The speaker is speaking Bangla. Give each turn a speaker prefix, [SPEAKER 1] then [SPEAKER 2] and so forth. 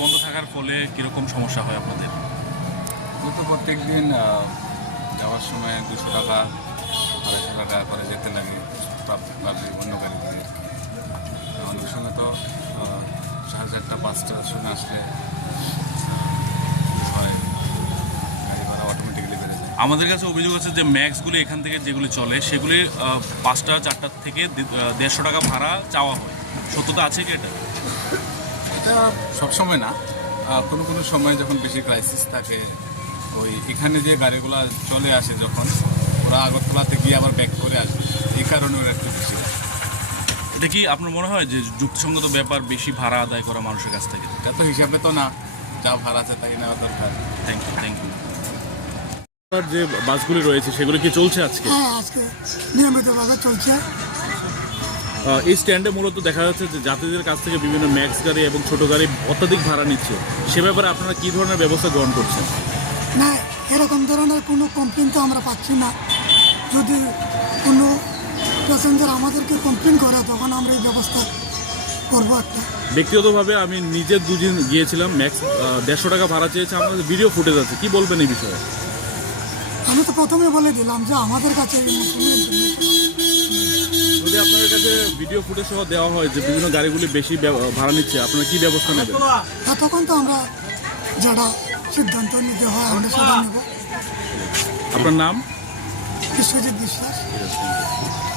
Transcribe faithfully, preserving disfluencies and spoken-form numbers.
[SPEAKER 1] বন্ধ থাকার ফলে কীরকম সমস্যা হয় আপনাদের?
[SPEAKER 2] তো প্রত্যেক দিন যাওয়ার সময় দুশো টাকা আড়াইশো টাকা করে যেতে লাগে বিভিন্ন গাড়ি দিয়ে। অনেক সময় তো সাড়ে চারটা পাঁচটার সময় আসলে হয়, গাড়ি ভাড়া অটোমেটিক্যালি বেড়ে যায়।
[SPEAKER 1] আমাদের কাছে অভিযোগ আছে যে ম্যাক্সগুলি এখান থেকে যেগুলি চলে সেগুলি পাঁচটা চারটার থেকে দেড়শো টাকা ভাড়া চাওয়া হয়। সত্যতা আছে কি এটা?
[SPEAKER 2] এটা সবসময় না, কোনো কোনো সময় যখন বেশি ক্রাইসিস থাকে, ওই এখানে যে গাড়িগুলো চলে আসে যখন ওরা আগরতলাতে গিয়ে আবার ব্যাক করে আসে, এই কারণে ওরা একটু বেশি।
[SPEAKER 1] এটা কি আপনার মনে হয় যে যুক্তিসঙ্গত ব্যাপার বেশি ভাড়া আদায় করা মানুষের কাছ থেকে?
[SPEAKER 2] এটা তো হিসাবে তো না, যা ভাড়া আছে তাই নেওয়া দরকার।
[SPEAKER 1] থ্যাংক ইউ থ্যাংক ইউ
[SPEAKER 3] যে বাসগুলি রয়েছে সেগুলি কি চলছে আজকে?
[SPEAKER 4] হ্যাঁ, আজকে নিয়মিতভাবে চলছে।
[SPEAKER 3] এই স্ট্যান্ডে মূলত দেখা যাচ্ছে যে যাত্রীদের কাছ থেকে বিভিন্ন ম্যাক্স গাড়ি এবং ছোট গাড়ি অত্যাধিক ভাড়া নিচ্ছে। সে ব্যাপারে আপনারা কী ধরনের ব্যবস্থা গ্রহণ করছেন?
[SPEAKER 4] না, এরকম ধরনের কোনো কমপ্লেন তো আমরা পাচ্ছি না। যদি কোনো প্যাসেঞ্জার আমাদেরকে কমপ্লেন করে তখন আমরা এই ব্যবস্থা করবো একটা।
[SPEAKER 3] ব্যক্তিগতভাবে আমি নিজে দুদিন গিয়েছিলাম, ম্যাক্স দেড়শো টাকা ভাড়া চেয়েছে, আমাদের ভিডিও ফুটেজ আছে। কি বলবেন এই বিষয়ে?
[SPEAKER 4] আমি তো প্রথমে বলে দিলাম যে আমাদের কাছে
[SPEAKER 3] যদি আপনাদের কাছে ভিডিও ফুটেজ সহ দেওয়া হয় যে বিভিন্ন গাড়িগুলি বেশি ভাড়া নিচ্ছে, আপনারা কি ব্যবস্থা নেবেন?
[SPEAKER 4] তখন তো আমরা যারা সিদ্ধান্ত নিতে হয় আমরা সেটা নেব।
[SPEAKER 3] আপনার নাম?
[SPEAKER 4] বিশ্বজিৎ বিশ্বাস।